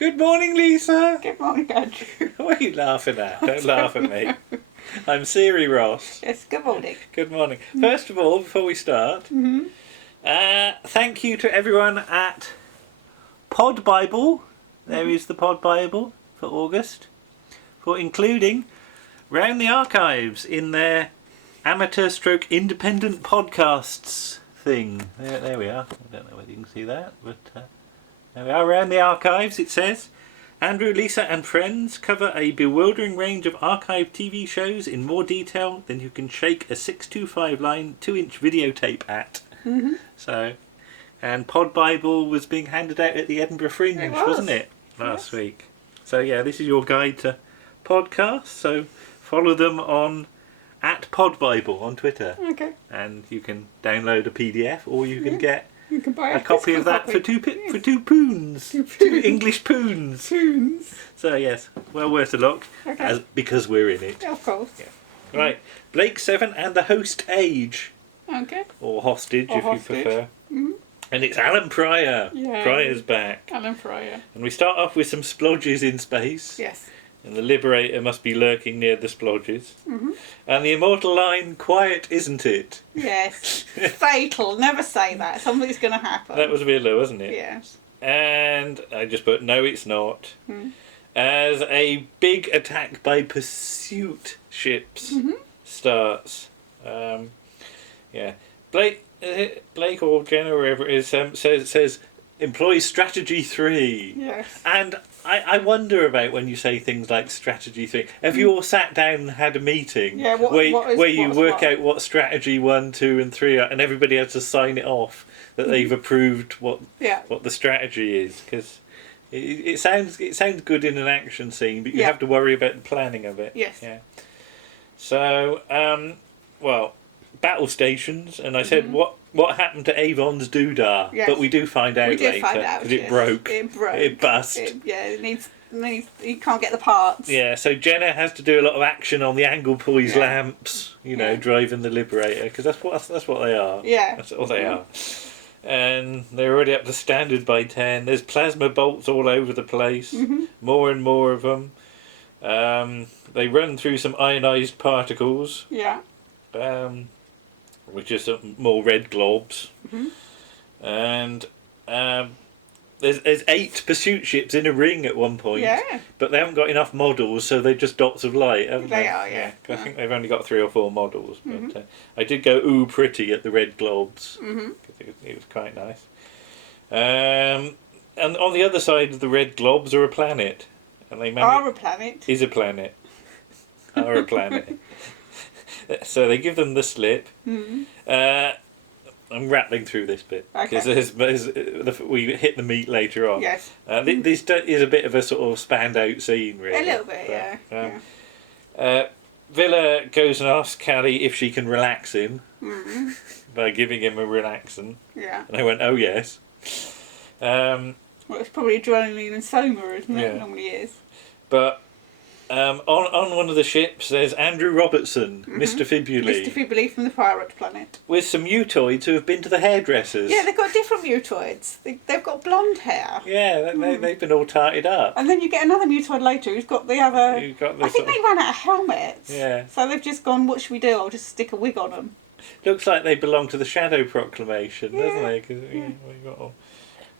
Good morning, Lisa. Good morning, Andrew. What are you laughing at? Don't laugh at me. I'm Siri Ross. Yes, good morning. Good morning. First of all, before we start, thank you to everyone at Pod Bible. There is the Pod Bible for August, for including Round the Archives in their amateur/independent podcasts thing. There we are. I don't know whether you can see that, but there we are. Round the Archives, it says. Andrew, Lisa and friends cover a bewildering range of archive TV shows in more detail than you can shake a 625-line 2-inch videotape at. Mm-hmm. So, and Pod Bible was being handed out at the Edinburgh Fringe, wasn't it, last week? So yeah, this is your guide to podcasts. So follow them on @Pod Bible on Twitter. Okay. And you can download a PDF, or you can get You can buy a copy of that for two poons. Two English poons. Tunes. So yes, well worth a look, Okay. because we're in it. Yeah, of course. Yeah. Right, Blake 7 and the Host Age, Okay. or Hostage Or if Hostage. you prefer. Mhm. And it's Alan Pryor. Yay. Pryor's back. Alan Fryer. And we start off with some splodges in space. Yes. And the Liberator must be lurking near the splodges. Mhm. And the immortal line, "Quiet, isn't it?" Yes. Fatal. Never say that. Something's going to happen. That was Villa, wasn't it? Yes. And I just put, no, it's not. Mm. As a big attack by pursuit ships starts. Yeah. Blake or Jenna, or whoever it is, says employ strategy 3. Yes. And I wonder about when you say things like strategy 3. Have you all sat down and had a meeting Yeah, where you what's work what? out what strategy 1, 2 and 3 are, and everybody has to sign it off that they've approved what Yeah. the strategy is? Because it sounds good in an action scene, but you Yeah. have to worry about the planning of it. Yes. Yeah. So, well, battle stations, and I said what happened to Avon's doodah, Yes. but we do find out We did later find out. because it yes. broke. It broke. It bust. It needs. You can't get the parts. Yeah, so Jenna has to do a lot of action on the angle poise Yeah. lamps, Yeah. driving the Liberator, because that's what they are. Yeah. That's all they are. And they're already up to standard by 10. There's plasma bolts all over the place, more and more of them. They run through some ionized particles, Yeah. which are some more red globs. And there's 8 pursuit ships in a ring at one point. Yeah. But they haven't got enough models, so they're just dots of light, haven't they? They are, yeah. I think they've only got 3 or 4 models. But I did go ooh pretty at the red globes. Mhm. It was quite nice. And on the other side of the red globs are a planet. And they manage... Our planet. Is a planet. Are a planet. So they give them the slip. Mhm. I'm rattling through this bit because Okay. we hit the meat later on. Yes. This is a bit of a sort of standout scene, really. A little bit, But, yeah. Villa goes and asks Callie if she can relax him Mhm. by giving him a relaxant, Yeah. and I went, "Oh yes." Well, it's probably adrenaline and soma, isn't it? Yeah. It normally is. But on one of the ships, there's Andrew Robertson, Mr. Fibuli, Mr. Fibuli from the pirate planet. with some mutoids who have been to the hairdressers. Yeah, they've got different mutoids. They've got blonde hair. Yeah, they've been all tarted up. And then you get another mutoid later who's got the other... You've got the I think sort they ran out of helmets. Yeah. So they've just gone, what should we do? I'll just stick a wig on them. Looks like they belong to the Shadow Proclamation, doesn't Yeah, they? 'Cause we got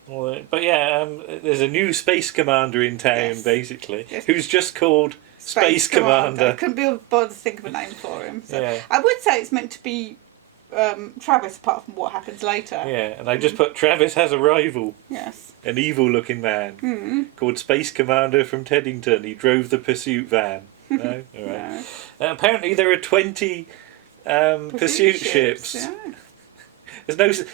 all that. But yeah, there's a new space commander in town, Yes. basically, Yes. who's just called Space Commander. Couldn't be bothered to think of a name for him. So Yeah. I would say it's meant to be Travis, apart from what happens later. Yeah, and I just put Travis has a rival, Yes. an evil-looking man Mm-hmm. called Space Commander from Teddington. He drove the pursuit van. No, all right. No. Apparently, there are 20 pursuit ships. Yeah. There's no.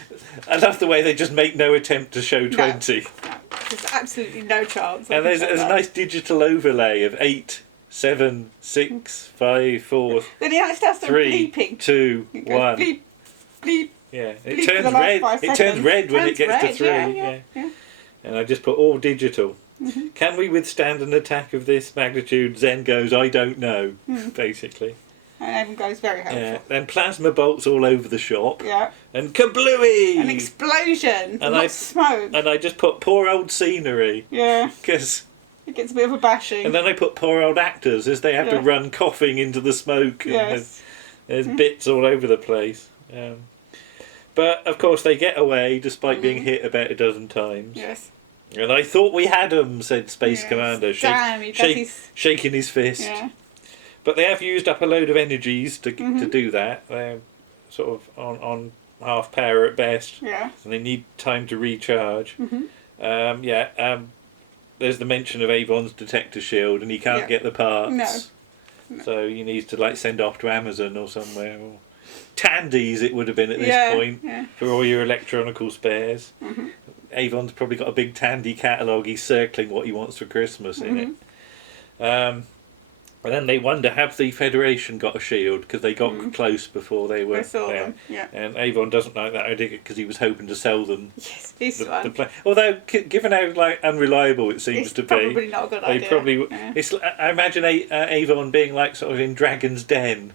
I love the way they just make no attempt to show 20. No, there's absolutely no chance. And there's a nice digital overlay of 8, 7, 6, 5, 4, Then he actually has to 3, bleeping. 2, It goes 1. bleep, bleep. Yeah, bleep it for turns the last red. 5 It turns seconds. red when it Turns gets to red, 3. Yeah, yeah. And I just put all digital. Can we withstand an attack of this magnitude? Zen goes, I don't know, basically. And Avon goes very helpful. Yeah. Then plasma bolts all over the shop. Yeah. And kablooey! An explosion. And Not I- smoke. And I just put poor old scenery. Yeah. Because... It gets a bit of a bashing. And then I put poor old actors as they have to Yeah. run coughing into the smoke. And Yes. there's bits all over the place. But, of course, they get away despite being hit about a dozen times. Yes. And I thought we had 'em, said Space Yes. Commander, Damn, he does his... shaking his fist. Yeah. But they have used up a load of energies to do that. They're sort of on half power at best. Yeah. And they need time to recharge. There's the mention of Avon's detector shield, and he can't Yeah. get the parts. No. So he needs to send off to Amazon or somewhere. Or Tandy's it would have been at this Yeah, point yeah. for all your electronical spares. Avon's probably got a big Tandy catalogue. He's circling what he wants for Christmas in it. And then they wonder, have the Federation got a shield? Because they got close before they were I saw there. them. Yeah. And Avon doesn't like that idea because he was hoping to sell them. Yes, this The one. Although, given how unreliable it seems It's to be, probably not a good they idea. probably. Yeah. It's. I imagine Avon being sort of in Dragon's Den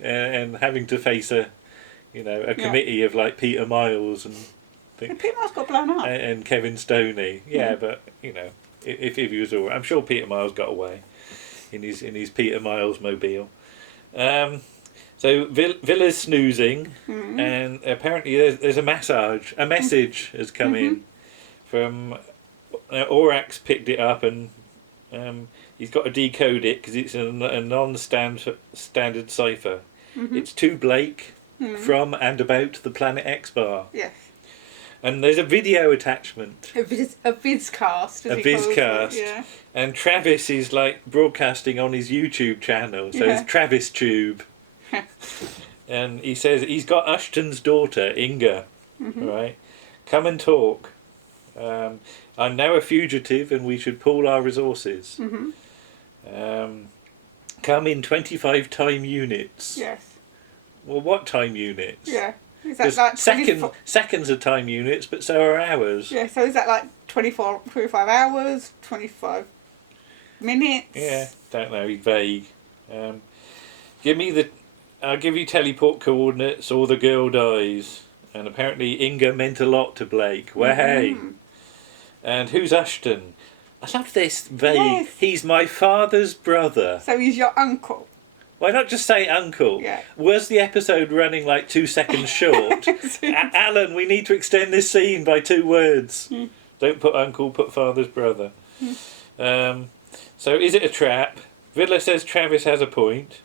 and having to face a committee of Peter Miles and And Peter Miles got blown up. and Kevin Stoney. Yeah, but if he was all right, I'm sure Peter Miles got away in his Peter Miles mobile. So Villa's snoozing, and apparently there's a massage. A message has come in from Orax picked it up, and he's got to decode it because it's a non-standard cipher. It's to Blake from and about the planet X-Bar. Yes. And there's a video attachment. A Vizcast. A Vizcast. Yeah. And Travis is broadcasting on his YouTube channel, so Yeah. it's Travis Tube. And he says he's got Ashton's daughter, Inga, right? Come and talk. I'm now a fugitive and we should pool our resources. Come in 25 time units. Yes. Well, what time units? Yeah. Is that 'Cause like 24... seconds are time units, but so are hours. Yeah, so is that like 25 hours, 25 minutes? Yeah, don't know, he's vague. I'll give you teleport coordinates or the girl dies. And apparently Inga meant a lot to Blake. Well, hey. And who's Ashton? I love this vague. Yes. He's my father's brother. So he's your uncle. Why not just say uncle? Yeah. Was the episode running 2 seconds short? Alan, we need to extend this scene by 2 words. Don't put uncle, put father's brother. So is it a trap? Villa says Travis has a point.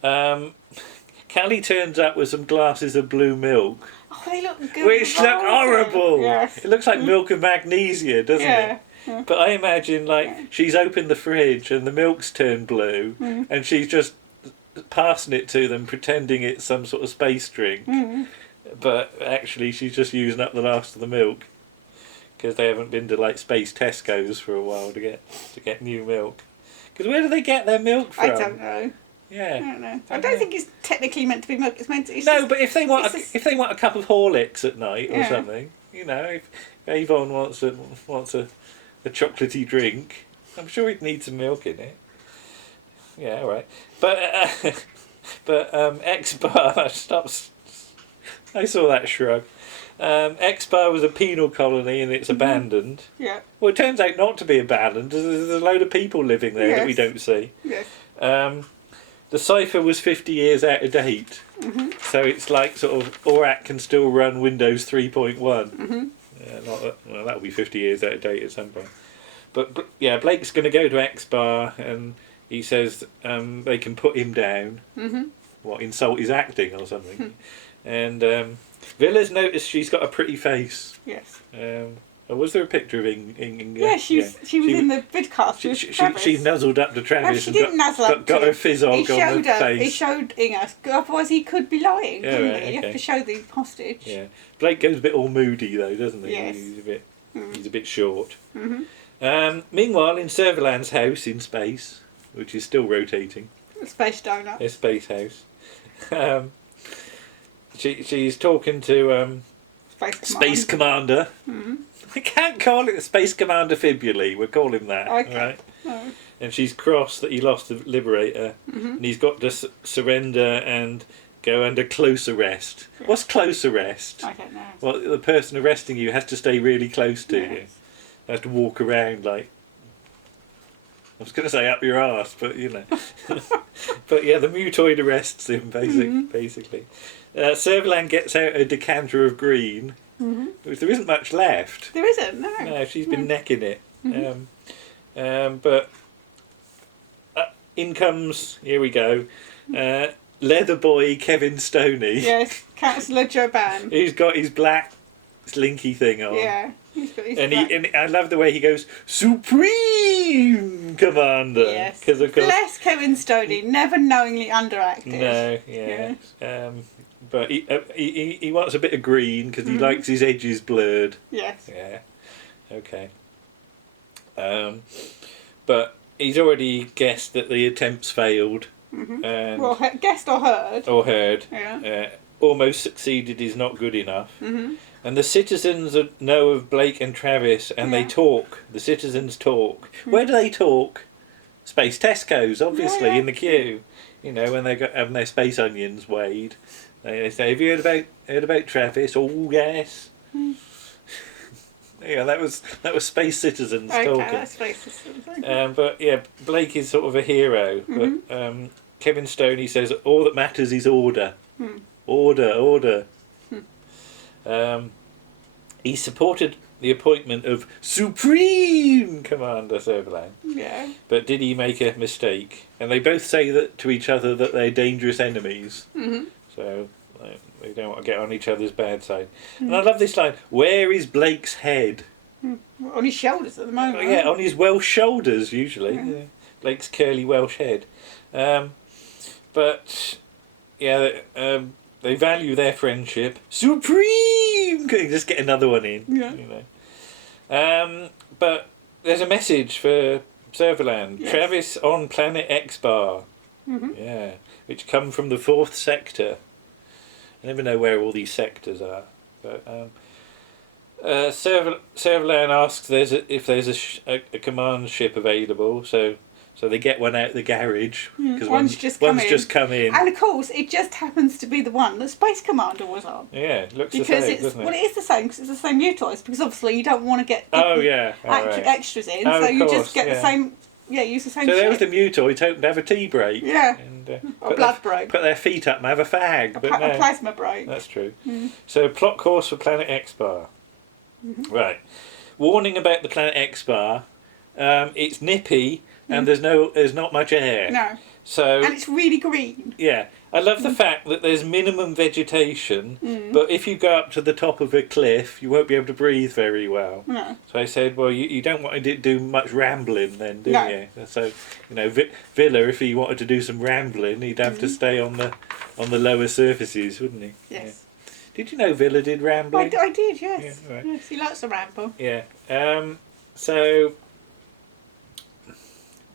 Callie turns up with some glasses of blue milk, Oh, they look good. which look horrible. Yes. It looks like milk of magnesia, doesn't Yeah. it? But I imagine she's opened the fridge and the milk's turned blue, and she's just passing it to them, pretending it's some sort of space drink. But actually, she's just using up the last of the milk because they haven't been to Space Tesco's for a while to get new milk. Because where do they get their milk from? I don't know. Yeah. I don't know. I don't think it's technically meant to be milk. It's meant to. It's No, just, but if they want it's if they want a cup of Horlicks at night or Yeah. something, if Avon wants a chocolatey drink, I'm sure he'd need some milk in it. Yeah, all right. But X-Bar stops. I saw that shrug. X-Bar was a penal colony and it's abandoned. Yeah. Well, it turns out not to be abandoned. There's a load of people living there that we Yes. don't see. Yes. The cipher was 50 years out of date. So it's sort of ORAC can still run Windows 3.1. Yeah, that'll be 50 years out of date at some point. But yeah, Blake's going to go to X-Bar and he says they can put him down. What, insult his acting or something. And Villa's noticed she's got a pretty face. Yes. Was there a picture of Inga? Yeah, she was in the vidcast with Travis. She nuzzled up to Travis No, she didn't nuzzle up got to her him. fizzog on the face. He showed Inga, otherwise he could be lying, Yeah, couldn't right, he? You okay. have to show the hostage. Yeah, Blake goes a bit all moody though, doesn't he? Yes. He's a bit short. Meanwhile, in Servalan's house in space, which is still rotating, Space donut. their space house, she's talking to Space Commander. I can't call it the Space Commander Fibuli. We'll call him that. Okay. Right? Oh. and she's cross that he lost the Liberator, and he's got to surrender and go under close arrest. Yeah. What's close arrest? I don't know. Well, the person arresting you has to stay really close to you. Yes. They have to walk around like. I was going to say up your arse, but you know. But yeah, the mutoid arrests him basically. Servalan gets out a decanter of green. Which there isn't much left. There isn't, no. No, she's been necking it. But in comes, here we go, leather boy Kevin Stoney. Yes, Councillor Joban. Who's got his black slinky thing on. Yeah. He's got his And black- and I love the way he goes, Supreme Commander. Yes. Because of course. Bless Kevin Stoney, never knowingly underacted. No, yeah. But he wants a bit of green because he likes his edges blurred. Yes. Yeah. Okay. But he's already guessed that the attempts failed. And Well, guessed or heard. or heard. Yeah. Almost succeeded is not good enough. And the citizens know of Blake and Travis, and they Yeah. talk. The citizens talk. Where do they talk? Space Tesco's, obviously, Yeah. in the queue. You know, when they got having their space onions weighed. They say, "Have you heard about Travis?" Oh, yes. Yeah, that was space citizens Okay, talking. that's racist. But yeah, Blake is sort of a hero. But Kevin Stoney says all that matters is order. Order. He supported the appointment of Supreme Commander Servalan. Yeah. But did he make a mistake? And they both say that to each other that they're dangerous enemies. So they don't want to get on each other's bad side. And I love this line, where is Blake's head? On his shoulders at the moment. Oh, yeah, on his Welsh shoulders, usually. Yeah. Blake's curly Welsh head. But, yeah, they value their friendship. Supreme! Can you just get another one in? Yeah. You know. But there's a message for Servalan. Yes. Travis on Planet X-Bar. Yeah, which come from the 4th sector. I never know where all these sectors are. But Servalan asks if there's a command ship available, so they get one out the garage because One's just come in. just come in. And of course, it just happens to be the one that Space Commander was on. Yeah, it looks Because the same, it's doesn't it? well, it is the same because it's the same mutoids. Because obviously you don't want to get Oh yeah, extras in, Oh, so of you course, just get yeah. the same. Yeah, use the same. So there was ship. the mutoids hoping to have a tea break. Yeah. And, Or blood break. Put their feet up and have a fag. A But no, plasma break. that's true. So plot course for Planet X Bar. Right. Warning about the Planet X Bar. It's nippy and there's not much air. No. So And it's really green. yeah, I love the fact that there's minimum vegetation, but if you go up to the top of a cliff, you won't be able to breathe very well. No. So I said, well, you don't want to do much rambling then, do No. you? So, you know, Villa, if he wanted to do some rambling, he'd have to stay on the lower surfaces, wouldn't he? Yes. Yeah. Did you know Villa did rambling? I did, yes. Yeah, right. Yes, he likes to ramble. Yeah. So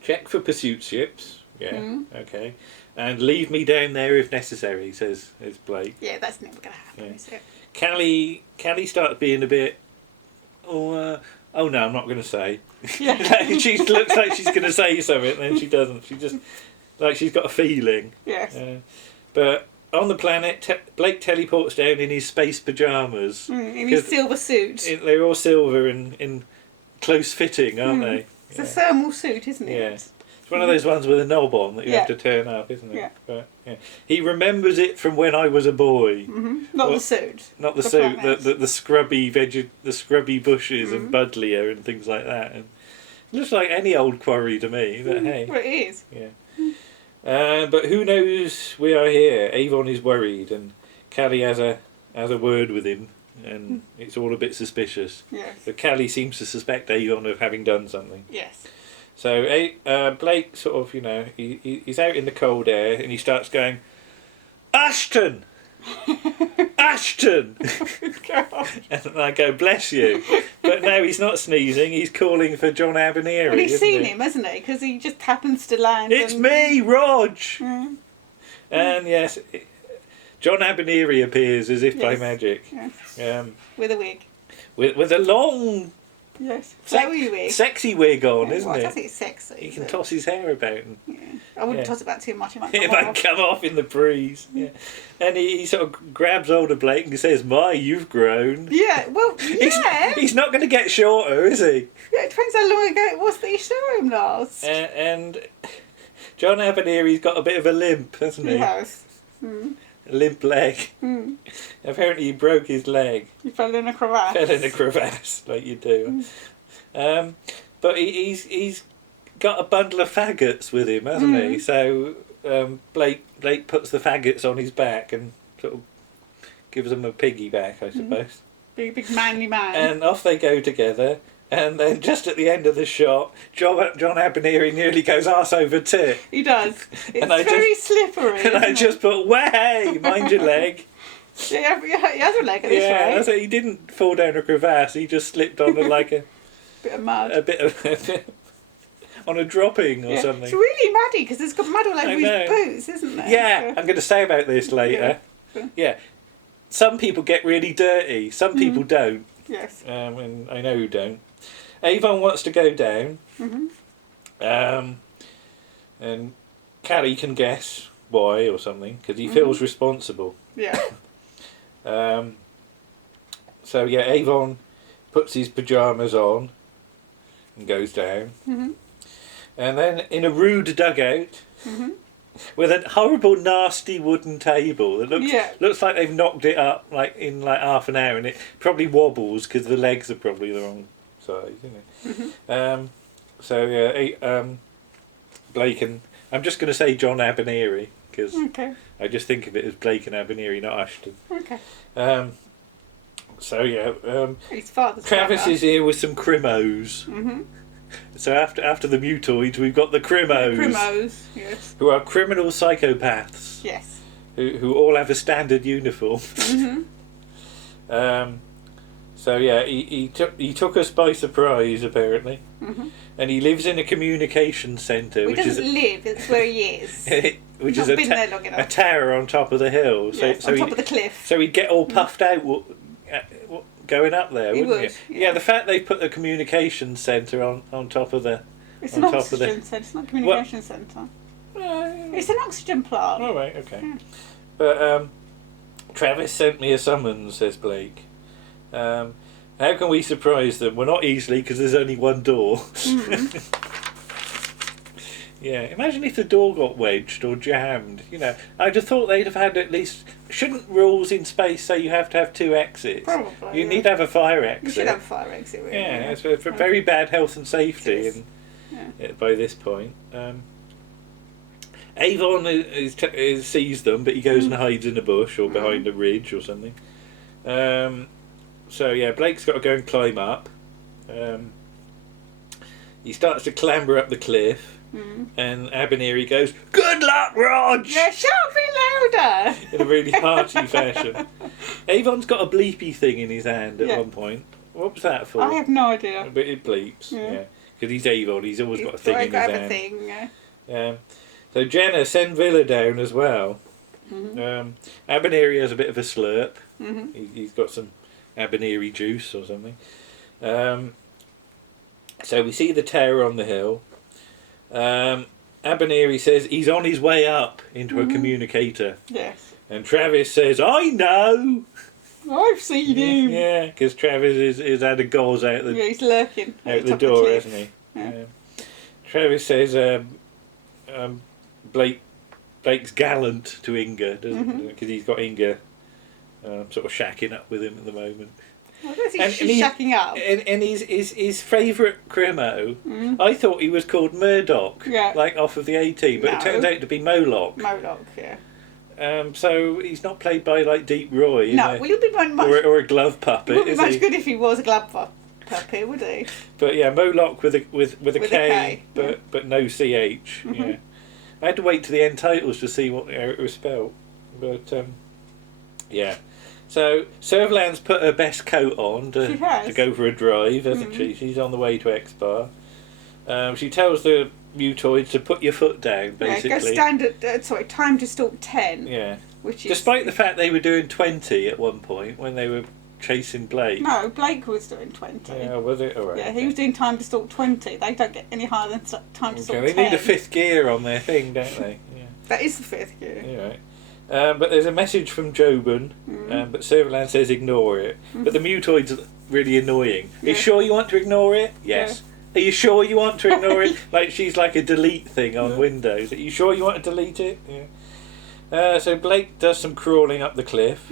check for pursuit ships. Yeah. Okay. And leave me down there if necessary, says Blake. Yeah, that's never going to happen, Yeah. is it? Callie starts being a bit. Oh no, I'm not going to say. Yeah. She looks like she's going to say something, and then she doesn't. She just like she's got a feeling. Yes. But on the planet, Blake teleports down in his space pajamas. In his silver suit. They're all silver and in close fitting, aren't they? It's a thermal suit, isn't it? Yeah. It's one of those ones with a knob on that you have Yeah. to turn up, isn't it? Yeah. But, yeah. He remembers it from when I was a boy. Not Well, the suit. Not the The suit, planet. the scrubby the scrubby bushes and buddleia and things like that. And it looks like any old quarry to me, but hey. Well, it is. Yeah. But who knows we are here? Avon is worried and Callie has a word with him and it's all a bit suspicious. Yes. But Callie seems to suspect Avon of having done something. Yes. So Blake sort of, you know, he's out in the cold air and he starts going, Ashton! Ashton! God. And I go, bless you. But no, he's not sneezing, he's calling for John Abernethy. Well, he's isn't seen he? him, hasn't he? Because he just happens to land. It's and... me, Rog! Mm. And yes, John Abernethy appears as if by Yes. magic. Yes. Um, With a wig. with a long Yes. Flowy wig. Sexy wig on, Yeah, isn't well, I it? don't think it's sexy. He is can it? toss his hair about and Yeah. I wouldn't Yeah. toss it back too much. It might it come might off. come off in the breeze. Yeah. And he sort of grabs hold of Blake and says, "My, you've grown." Yeah. Well, yeah. He's not going to get shorter, is he? Yeah, it depends how long ago it was that you saw him last. And John Abernethy's got a bit of a limp, hasn't he? He has. Mm. A limp leg. Mm. Apparently he broke his leg. He fell in a crevasse. Fell in a crevasse, like you do. But he's got a bundle of faggots with him, hasn't he? So Blake puts the faggots on his back and sort of gives him a piggyback, I suppose. Big manly man. And off they go together. And then just at the end of the shot, John Abernethy nearly goes arse over tit. He does. It's And I very slippery. And I isn't just put, way, mind your leg. it? Yeah, he has a leg at this Yeah, rate. that's it. He didn't fall down a crevasse. He just slipped on like a Bit of mud. bit of on a dropping or Yeah. something. It's really muddy because there's got mud all I over know. his boots, isn't there? Yeah, I'm going to say about this later. Yeah. Yeah, some people get really dirty. Some people don't, Yes. and I know who don't. Avon wants to go down, and Callie can guess why or something because he feels responsible. Yeah. So yeah, Avon puts his pyjamas on and goes down. And then in a rude dugout with a horrible, nasty wooden table that looks like they've knocked it up in half an hour, and it probably wobbles because the legs are probably the wrong size, isn't it? So yeah, Blake and I'm just going to say John Abernethy because Okay. I just think of it as Blake and Abernethy, not Ashton. Okay. So yeah, His father's Travis brother. is here with some crimos. So after the mutoids, we've got the crimos, Primos. Yes. who are criminal psychopaths, Yes. who all have a standard uniform. So yeah, he took us by surprise apparently, and he lives in a communication centre, He which is doesn't live. It's where he is. which He's is not been there long a enough. tower on top of the hill. So Yes, so on he, top of the cliff. so he'd get all puffed out going up there, He wouldn't would, you? yeah. Yeah, the fact they put the communication centre on top of the It's on an top of the- oxygen centre. It's not a communication centre. It's an oxygen plant. All right, okay. Yeah. But Travis sent me a summons, says Blake. How can we surprise them? Well, not easily because there's only one door. Yeah, imagine if the door got wedged or jammed. You know, I'd have thought they'd have had at least. Shouldn't rules in space say you have to have 2 exits? Probably. You yeah. need to have a fire You exit. should have a fire exit. Really. Yeah, it's for very bad health and safety, It is. and by this point, Avon sees them, but he goes and hides in a bush or behind a ridge or something. So yeah, Blake's got to go and climb up. He starts to clamber up the cliff, and Abernethy goes, "Good luck, Rog!" Yeah, shout a bit louder. in a really hearty fashion. Avon's got a bleepy thing in his hand at Yeah. one point. What was that for? I have no idea. But it bleeps, yeah. Because he's Avon, he's always got a thing in his I hand. thing. So Jenna, send Villa down as well. Abernethy has a bit of a slurp. He's got some Abernethy juice or something. So we see the tower on the hill. Abernethy says he's on his way up into a communicator. Yes. And Travis says, "I know!" I've seen him. Yeah, because Travis is had a gauze out the Yeah, he's lurking out the top of door, cliff. hasn't he? Yeah. Travis says Blake's gallant to Inga, doesn't because he's got Inga sort of shacking up with him at the moment. I don't think And she's he- shacking up. And his favourite crimo, I thought he was called Murdoch, Yeah. like off of the A-Team, but it No. turns out to be Moloch. Moloch, yeah. So he's not played by like Deep Roy, you No, know, well, he'd be much, or a glove it puppet, wouldn't be is much he? good if he was a glove puppet, would he? But yeah, Moloch with a K, With a K, but no CH. Yeah, I had to wait to the end titles to see how it was spelled. But yeah, so Servalan's put her best coat on She has. to go for a drive, hasn't she? She's on the way to X-Bar. She tells the mutoids to put your foot down, basically. Yeah, go stand at, time to stalk 10, Yeah. which is... Despite the fact they were doing 20 at one point when they were chasing Blake. No, Blake was doing 20. Yeah, was it? All right. Yeah, he was doing time to stalk 20. They don't get any higher than time to stalk Okay, 10. they need a fifth gear on their thing, don't they? Yeah. That is the fifth gear. Yeah, right. But there's a message from Jobin, but Servalan says ignore it. But the mutoid's really annoying. Are you Yeah. sure you want to ignore it? Yes. Are you sure you want to ignore it? Like she's like a delete thing on Windows. Are you sure you want to delete it? Yeah. So Blake does some crawling up the cliff.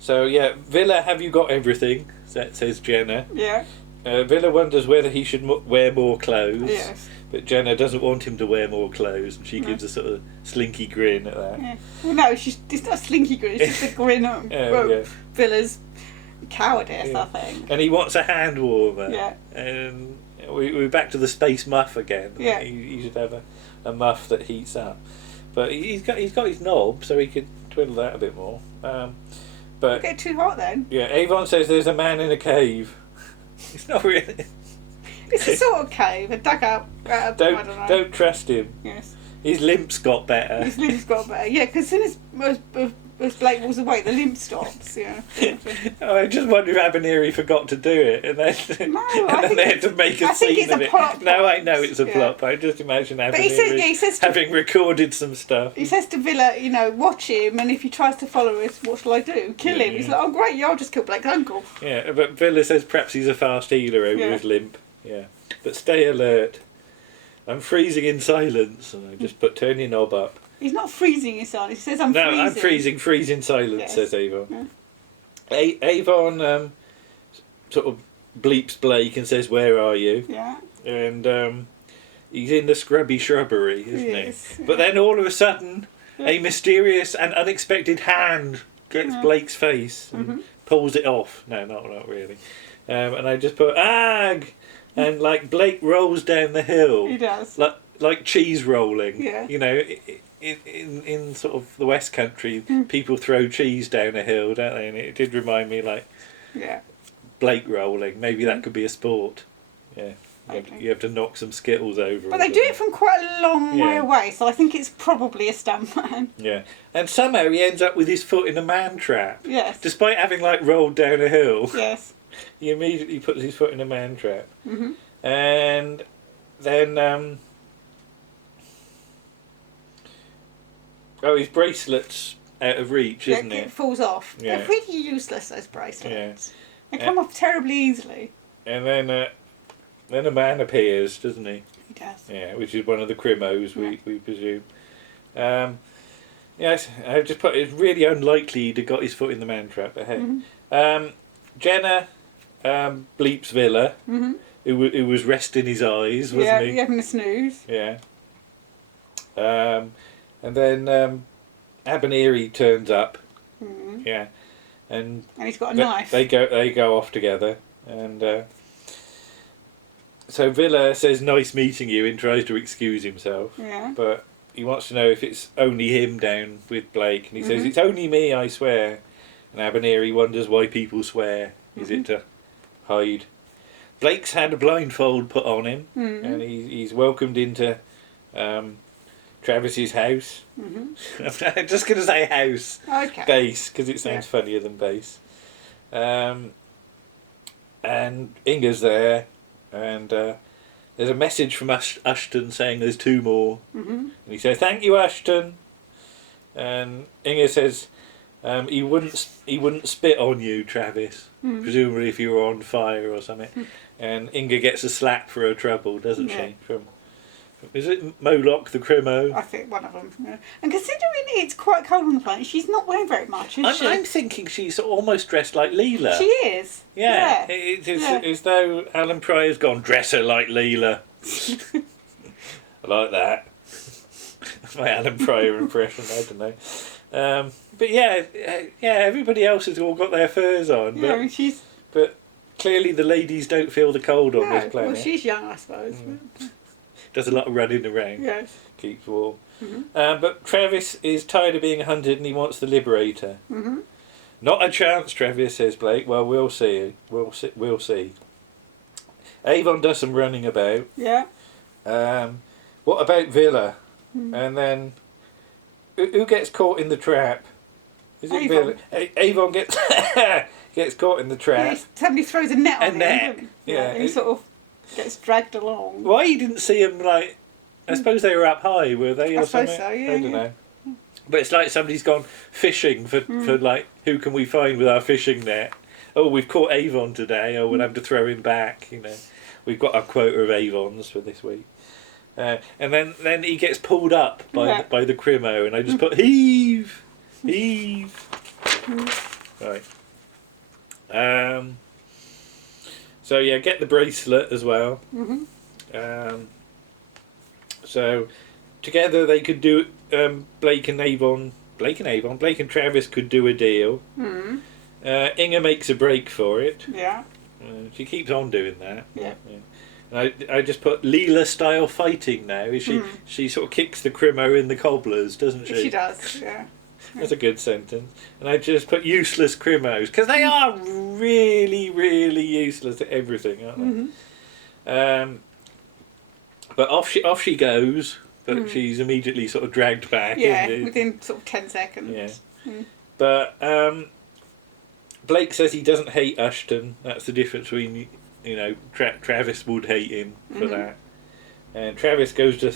So yeah, Villa, have you got everything? That says Jenna. Yeah. Villa wonders whether he should wear more clothes. Yes. But Jenna doesn't want him to wear more clothes, and she gives a sort of slinky grin at that. Yeah. Well, no, it's not a slinky grin. It's just a grin at Villa's cowardice, I think. And he wants a hand warmer. Yeah. And we're back to the space muff again. Yeah. He should have a muff that heats up. But he's got his knob, so he could twiddle that a bit more. But Don't get too hot then. yeah, Avon says there's a man in a cave. It's not really. It's a sort of cave, a dugout. I don't know. Don't trust him. Yes. His limp's got better. His limb's got better. Yeah, because as soon as Blake walks away, the limp stops. Yeah. I just wonder if Abaneri forgot to do it, and then, No, and I then think they had to make a I think scene it's of a it. plot No, I point. know it's a Yeah. plot. I just imagine But he Abaneri says to, having recorded some stuff. he says to Villa, watch him, and if he tries to follow us, what shall I do? Kill him. He's like, oh great, yeah, I'll just kill Blake's uncle. Yeah, but Villa says perhaps he's a fast healer over his limp. Yeah, but stay alert. I'm freezing in silence, and I just turn your knob up. He's not freezing his son. He says, I'm No, freezing. I'm freezing. Freeze in silence, Yes. says Avon. Avon sort of bleeps Blake and says, "Where are you?" Yeah. And he's in the scrubby shrubbery, isn't Yes. he? But then all of a sudden, a mysterious and unexpected hand gets Blake's face and pulls it off. No, not really. And I just put "ag," and like Blake rolls down the hill. He does. Like cheese rolling. Yeah. In sort of the West Country, people throw cheese down a hill, don't they? And it did remind me like Yeah. Blake rolling. Maybe that could be a sport. Yeah. Okay. You have to knock some Skittles over. But they do it from quite a long way Yeah. away, so I think it's probably a stuntman. Yeah. And somehow he ends up with his foot in a man trap. Yes. Despite having like rolled down a hill, Yes. he immediately puts his foot in a man trap. And then his bracelet's out of reach, isn't It it? falls off. Yeah. They're really useless, those bracelets. Yeah. They come off terribly easily. And then a man appears, doesn't he? He does. Yeah, which is one of the crimos, we presume. Yes, I just put it's really unlikely he'd have got his foot in the man trap. But hey, Jenna bleeps Villa, who was resting his eyes, wasn't he? Yeah, having a snooze. Yeah. And then Abaneri turns up. Yeah, and he's got a knife. They go off together, and so Villa says, "Nice meeting you," and tries to excuse himself. Yeah. But he wants to know if it's only him down with Blake, and he says, "It's only me, I swear." And Abaneri wonders why people swear. Is it to hide? Blake's had a blindfold put on him, and he's welcomed into Travis's house. I'm just going to say house. Okay. Base, because it sounds funnier than base. And Inga's there, and there's a message from Ashton saying there's two more. And he says, "Thank you, Ashton." And Inga says, he wouldn't spit on you, Travis. Presumably if you were on fire or something. And Inga gets a slap for her trouble, doesn't she? From is it Moloch the Crimo? I think one of them. Yeah. And considering it's quite cold on the planet, she's not wearing very much, is she? I'm thinking she's almost dressed like Leela. She is. Yeah. It's as though Alan Pryor's gone, "Dress her like Leela." I like that. That's my Alan Pryor impression, I don't know. But yeah, everybody else has all got their furs on. Yeah, I mean, she's... But clearly the ladies don't feel the cold on this planet. Well, she's young, I suppose. Does a lot of running around. Yes. Keeps warm. But Travis is tired of being hunted and he wants the Liberator. Not a chance, Travis, says Blake. Well, we'll see. We'll see. Avon does some running about. Yeah. What about Villa? And then who gets caught in the trap? Is it Villa? Avon gets gets caught in the trap. Yeah, somebody throws a net on him. net. Yeah, and he sort of gets dragged along. Why you didn't see him like? I suppose they were up high, were they? Or I suppose something? so. Yeah. I don't know. But it's like somebody's gone fishing for like, who can we find with our fishing net? Oh, we've caught Avon today. Oh, we'll have to throw him back. You know, we've got our quota of Avons for this week. And then he gets pulled up by the Crimo, and I just put heave. Right. So yeah, get the bracelet as well. So together they could do Blake and Travis could do a deal. Inga makes a break for it. Yeah. She keeps on doing that. Yeah. And I just put Leela style fighting now. She sort of kicks the Crimo in the cobblers, doesn't she? She does. Yeah. That's a good sentence. And I just put useless Crimos because they are really, really useless at everything, aren't they? But off she goes. But she's immediately sort of dragged back. Yeah, within sort of 10 seconds. Yeah. But Blake says he doesn't hate Ashton. That's the difference between, you know, Travis would hate him for that. And Travis goes to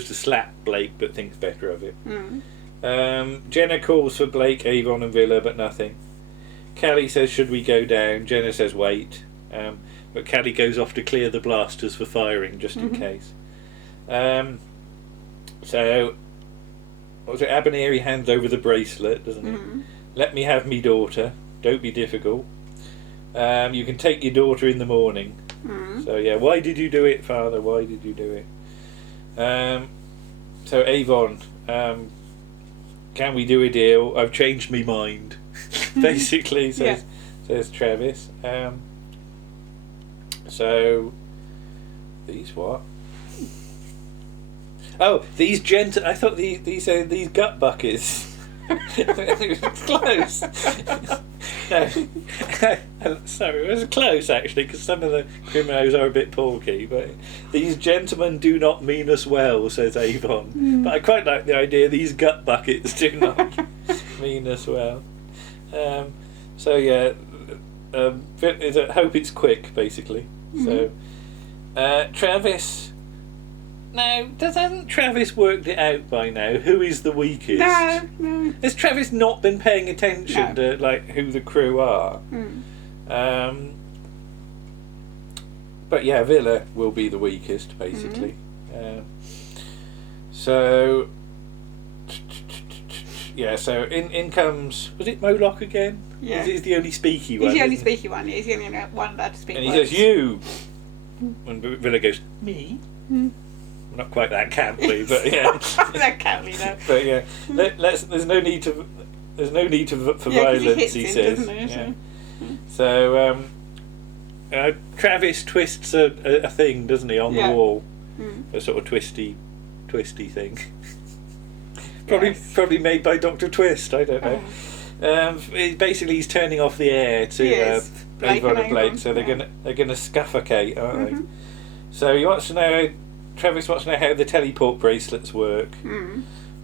slap Blake, but thinks better of it. Jenna calls for Blake, Avon, and Villa, but nothing. Callie says, "Should we go down?" Jenna says, "Wait." But Callie goes off to clear the blasters for firing, just in case. So, what was it? Aberneri hands over the bracelet, doesn't he? Let me have me daughter. Don't be difficult. You can take your daughter in the morning. So yeah, why did you do it, Father? Why did you do it? So Avon, can we do a deal? I've changed my mind. Basically, says Travis. So these what? Oh, these I thought these gut buckets. It was close. No, sorry, it was close actually, because some of the criminals are a bit porky. But these gentlemen do not mean us well, says Avon. But I quite like the idea. These gut buckets do not mean us well. So yeah, hope it's quick, basically. So Travis. Now, hasn't Travis worked it out by now? Who is the weakest? No. Has Travis not been paying attention to like who the crew are? But yeah, Villa will be the weakest, basically. So yeah, so in comes, was it Moloch again? Yeah. He's the only speaky one. He's the only speaky one. He's the only one allowed to speak. And he says, "You." And Villa goes, "Me." Not quite that campy, but yeah. That campy, no. But yeah, there's no need for violence. He says. He, so Travis twists a thing, doesn't he, on the wall? A sort of twisty thing. Probably made by Dr. Twist. I don't know. Basically, he's turning off the air to Avon and Blake, so they're gonna suffocate, aren't they? So he wants to know. Travis wants to know how the teleport bracelets work.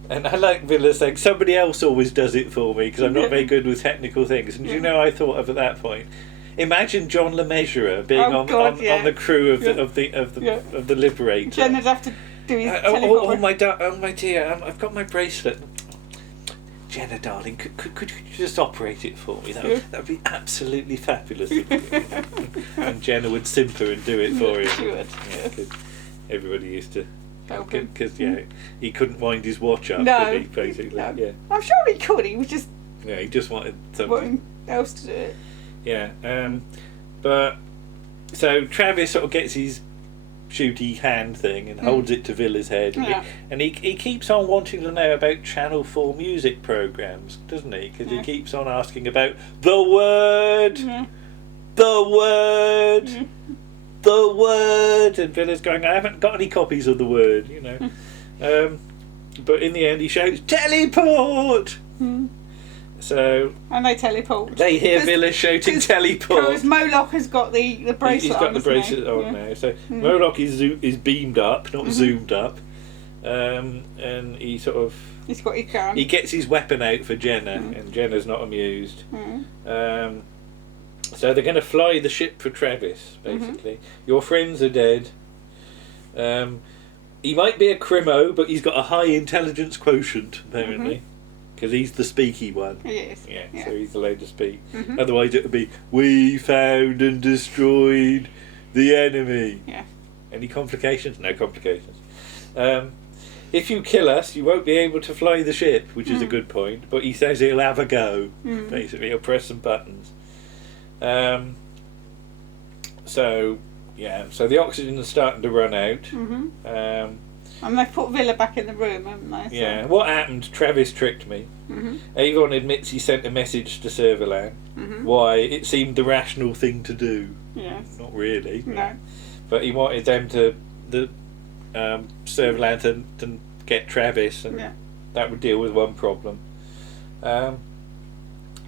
And I like Villa saying, somebody else always does it for me because I'm not very good with technical things. And you know, I thought of at that point, imagine John LeMessurier being on the crew of the Liberator. Jen would have to do his teleport. Oh my dear, I've got my bracelet. Jenna, darling, could you just operate it for me? That would be absolutely fabulous. And Jenna would simper and do it for him. She would. Yeah. Everybody used to help him because he couldn't wind his watch up. No, could he, basically. No. Yeah. I'm sure he could. He was just he just wanted something else to do it. Yeah, but so Travis sort of gets his shooty hand thing and holds it to Villa's head, and he keeps on wanting to know about Channel 4 music programs, doesn't he? Because he keeps on asking about the word, the word, and Villa's going, I haven't got any copies of the word, you know. But in the end, he shouts, teleport! So and they teleport. They hear Villa shouting teleport. Because Moloch has got the bracelet on. He's got the bracelet on now. So Moloch is beamed up, not zoomed up. and he sort of He's got his gun. he gets his weapon out for Jenna, and Jenna's not amused. So they're going to fly the ship for Travis. Basically, your friends are dead. He might be a crimo, but he's got a high intelligence quotient apparently. Because he's the speaky one. He is. Yeah, so he's allowed to speak. Otherwise it would be, we found and destroyed the enemy. Yeah. Any complications? No complications. If you kill us, you won't be able to fly the ship, which is a good point. But he says he'll have a go. Basically, he'll press some buttons. So the oxygen is starting to run out. And they've put Villa back in the room, haven't they? So. Yeah, what happened? Travis tricked me. Avon admits he sent a message to Servalan. Why? It seemed the rational thing to do. Yes. Not really. No. But he wanted them Servalan to get Travis, and that would deal with one problem.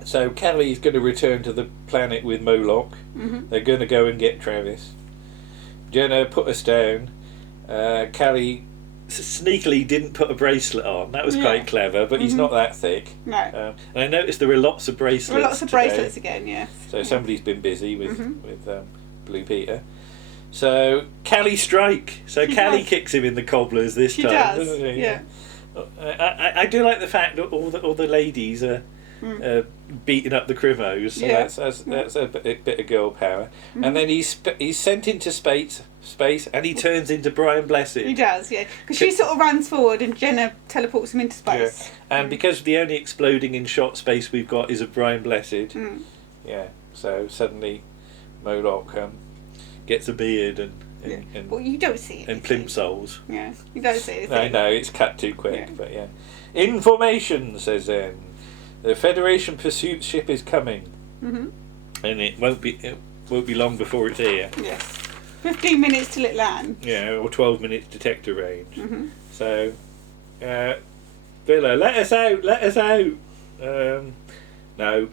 So Callie's going to return to the planet with Moloch. They're going to go and get Travis. Jenna put us down. Callie sneakily didn't put a bracelet on. That was quite clever, but he's not that thick. No. And I noticed there were lots of bracelets. There were lots of today. bracelets again, yes. So somebody's been busy with Blue Peter. So Callie strike. So Callie kicks him in the cobblers this She time. does. Doesn't she? Yeah. I do like the fact that all the ladies are beating up the crimos. So that's a bit of girl power. And then he's sent into space, and he turns into Brian Blessed. He does, yeah. Because she sort of runs forward and Jenna teleports him into space. Yeah. And because the only exploding in shot space we've got is of Brian Blessed, so suddenly Moloch gets a beard and well, you don't see it. And plimsolls. Yeah, you don't see it. No, it's cut too quick, but yeah. Information, says then. The Federation pursuit ship is coming. And it won't be long before it's here. Yes. 15 minutes till it lands. Yeah, or 12 minutes detector range. So, Villa, let us out. No.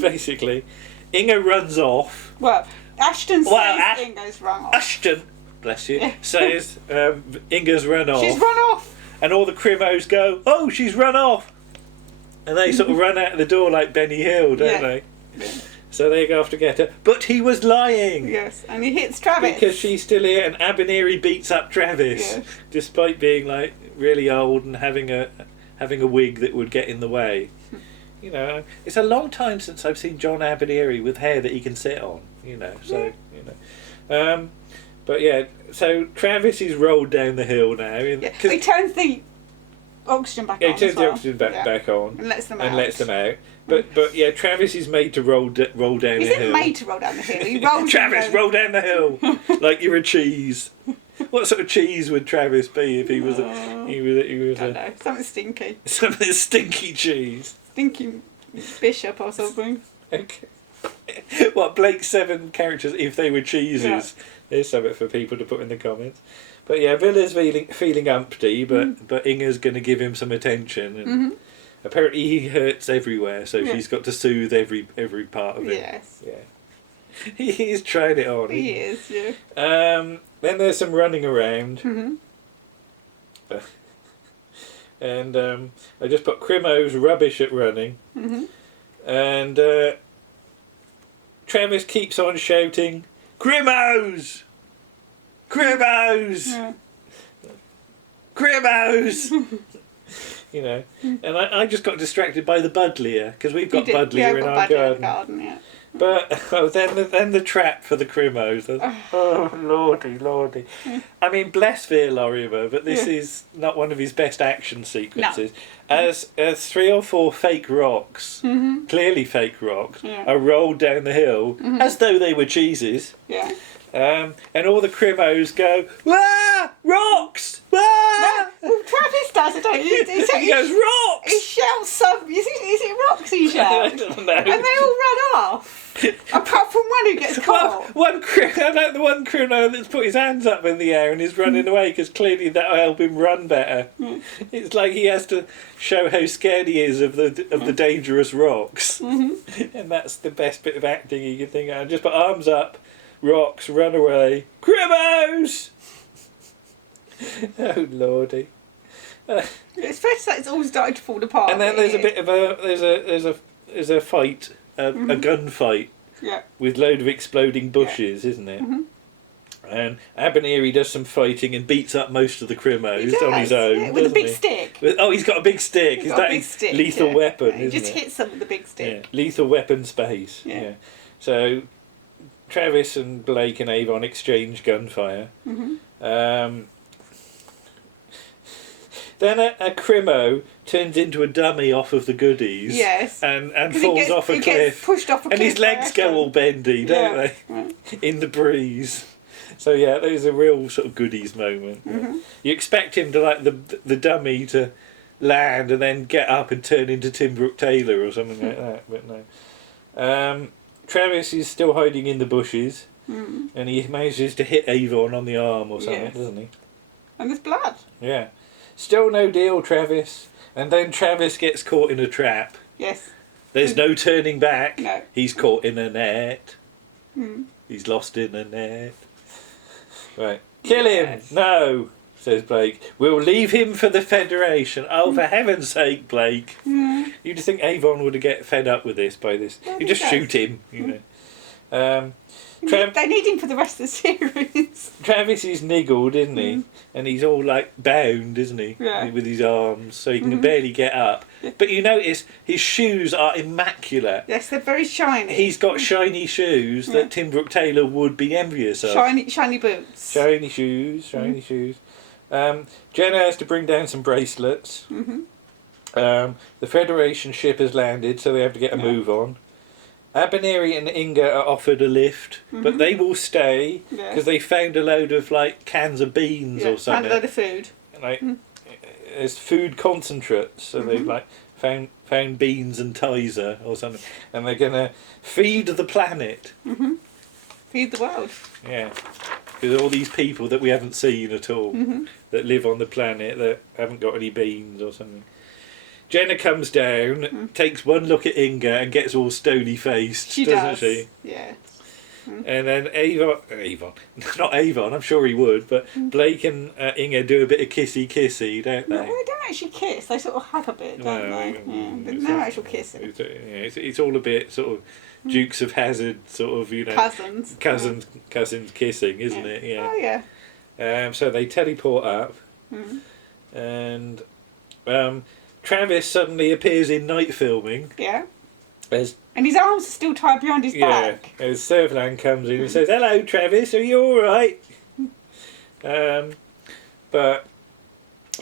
Basically, Inga runs off. Well, Ashton says Inga's run off. Ashton, bless you, says Inga's run off. She's run off. And all the crimos go, oh, she's run off. And they sort of run out of the door like Benny Hill, don't they? Yeah. So they go off to get her. But he was lying. Yes, and he hits Travis. Because she's still here, and Abineri beats up Travis, despite being like really old and having a wig that would get in the way. You know, it's a long time since I've seen John Abineri with hair that he can sit on. You know, so but yeah, so Travis is rolled down the hill now. He turns the oxygen back on. He turns the oxygen back on and lets them out. But yeah, Travis is made to roll down the hill. He's not made to roll down the hill. He rolls. Travis, roll down the hill like you're a cheese. What sort of cheese would Travis be if he was? I don't know, something stinky. Something stinky cheese. Stinky bishop or something. Okay. What, Blake's 7 characters if they were cheeses? Yeah. There's something for people to put in the comments. But yeah, Villa's feeling umpty, but Inga's going to give him some attention, and apparently he hurts everywhere, so she's got to soothe every part of it. Yes. Yeah. He's trying it on. He is, yeah. Then there's some running around. And I just put Crimo's rubbish at running. And Travis keeps on shouting, Crimos! Crimos! Yeah. Crimos! You know, and I just got distracted by the buddleia, because we've got buddleia in our garden. Yeah. But then the trap for the crimos. Oh, lordy. I mean, bless Veer Lorimer, but this is not one of his best action sequences. No. As 3 or 4 fake rocks, clearly fake rocks, are rolled down the hill as though they were cheeses. Yeah. And all the crimos go, wah! Rocks! Wah! Well, Travis does it, don't he? He goes, rocks! He shouts some. Is it rocks he shouts? I don't know. And they all run off. Apart from one who gets caught. I like the one crimo that's put his hands up in the air and is running away, because clearly that'll help him run better. It's like he has to show how scared he is of the dangerous rocks. And that's the best bit of acting you can think of. Just put arms up. Rocks, run away. Crimos! Oh lordy. It's fair to say it's all starting to fall apart. And then there's a bit of there's a fight, a gunfight. Yeah. With load of exploding bushes, isn't it? Mm-hmm. And Abernethy does some fighting and beats up most of the Crimos on his own. Yeah, with a big he? stick. He's got a big stick. He's Is got a that big his stick, lethal weapon, He isn't just it? hits them with the big stick. Yeah. Lethal weapon space. Yeah. So Travis and Blake and Avon exchange gunfire. Mm-hmm. Then a Crimo turns into a dummy off of the goodies. Yes. And falls off a he cliff. Gets pushed off a cliff. And his legs go all bendy, don't they? Right. In the breeze. So yeah, there's a real sort of goodies moment. Mm-hmm. You expect him to like the dummy to land and then get up and turn into Tim Brooke Taylor or something like that, but no. Travis is still hiding in the bushes, and he manages to hit Avon on the arm or something, doesn't he? And there's blood. Yeah. Still no deal, Travis. And then Travis gets caught in a trap. Yes. There's no turning back. No. He's caught in a net. Mm. He's lost in a net. Right. Kill him! No, says Blake. We'll leave him for the Federation. Oh, for heaven's sake, Blake. You'd think Avon would get fed up with this by this. Well, You just he does. shoot him, you know. They need him for the rest of the series. Travis is niggled, isn't he? And he's all like bound, isn't he? Yeah. With his arms, so he can barely get up. But you notice his shoes are immaculate. Yes, they're very shiny. He's got shiny shoes that Tim Brooke Taylor would be envious of. Shiny boots. Shiny shoes, shiny shoes. Jenna has to bring down some bracelets. The Federation ship has landed, so they have to get a move on. Abernethy and Inga are offered a lift, but they will stay because they found a load of like cans of beans or And a something. load of food. Like there's food concentrates, so they've like found beans and Tizer or something, and they're gonna feed the planet. Feed the world. Yeah, because all these people that we haven't seen at all that live on the planet that haven't got any beans or something. Jenna comes down, takes one look at Inga and gets all stony faced, doesn't she? Yeah. And then Avon, not Avon, I'm sure he would, but Blake and Inga do a bit of kissy, don't they? No, they don't actually kiss. They sort of hug a bit, don't they? Yeah. There's no actual kissing. It's all a bit sort of Dukes of Hazzard, sort of, you know, cousins kissing, isn't it? Yeah. Oh yeah. So they teleport up, and Travis suddenly appears in night filming. Yeah. As And his arms are still tied behind his back. as Servalan comes in and says, "Hello, Travis. Are you all right?" But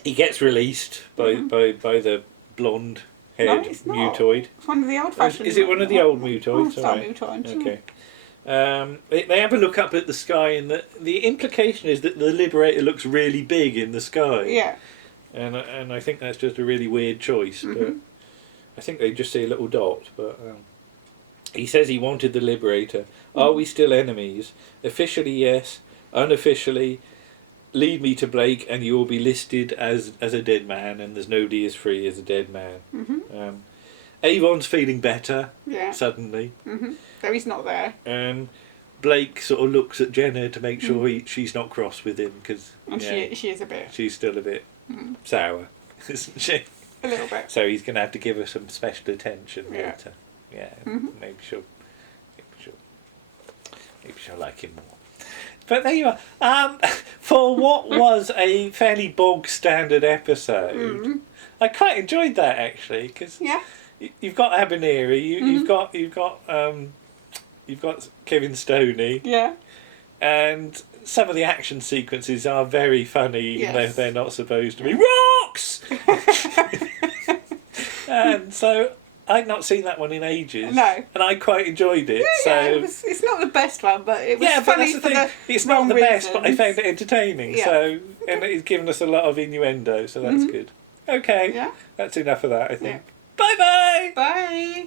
he gets released by the blonde-haired No, it's not. mutoid. It's one of the old-fashioned. Is it one of the old mutoids? Old-style mutoids. Okay. They have a look up at the sky, and the implication is that the Liberator looks really big in the sky. Yeah. And I think that's just a really weird choice. But I think they just see a little dot. But he says he wanted the Liberator. Are we still enemies? Officially, yes. Unofficially, lead me to Blake, and you will be listed as a dead man. And there's nobody as free as a dead man. Avon's feeling better. Yeah. Suddenly. Though he's not there. And Blake sort of looks at Jenna to make sure she's not cross with him because She is a bit. she's still a bit sour, isn't she? A little bit. So he's going to have to give her some special attention later. Yeah, maybe she'll like him more. But there you are. For what was a fairly bog standard episode, I quite enjoyed that actually because you've got Abernethy, you've got Kevin Stoney. Yeah. And some of the action sequences are very funny, even though they're not supposed to be. Rocks! And so I'd not seen that one in ages. No. And I quite enjoyed it. It's not the best one, but it was but funny that's for the thing. It's not the best, but I found it entertaining. Yeah. So, and it's given us a lot of innuendo, so that's good. Okay. Yeah. That's enough of that, I think. Yeah. Bye-bye! Bye.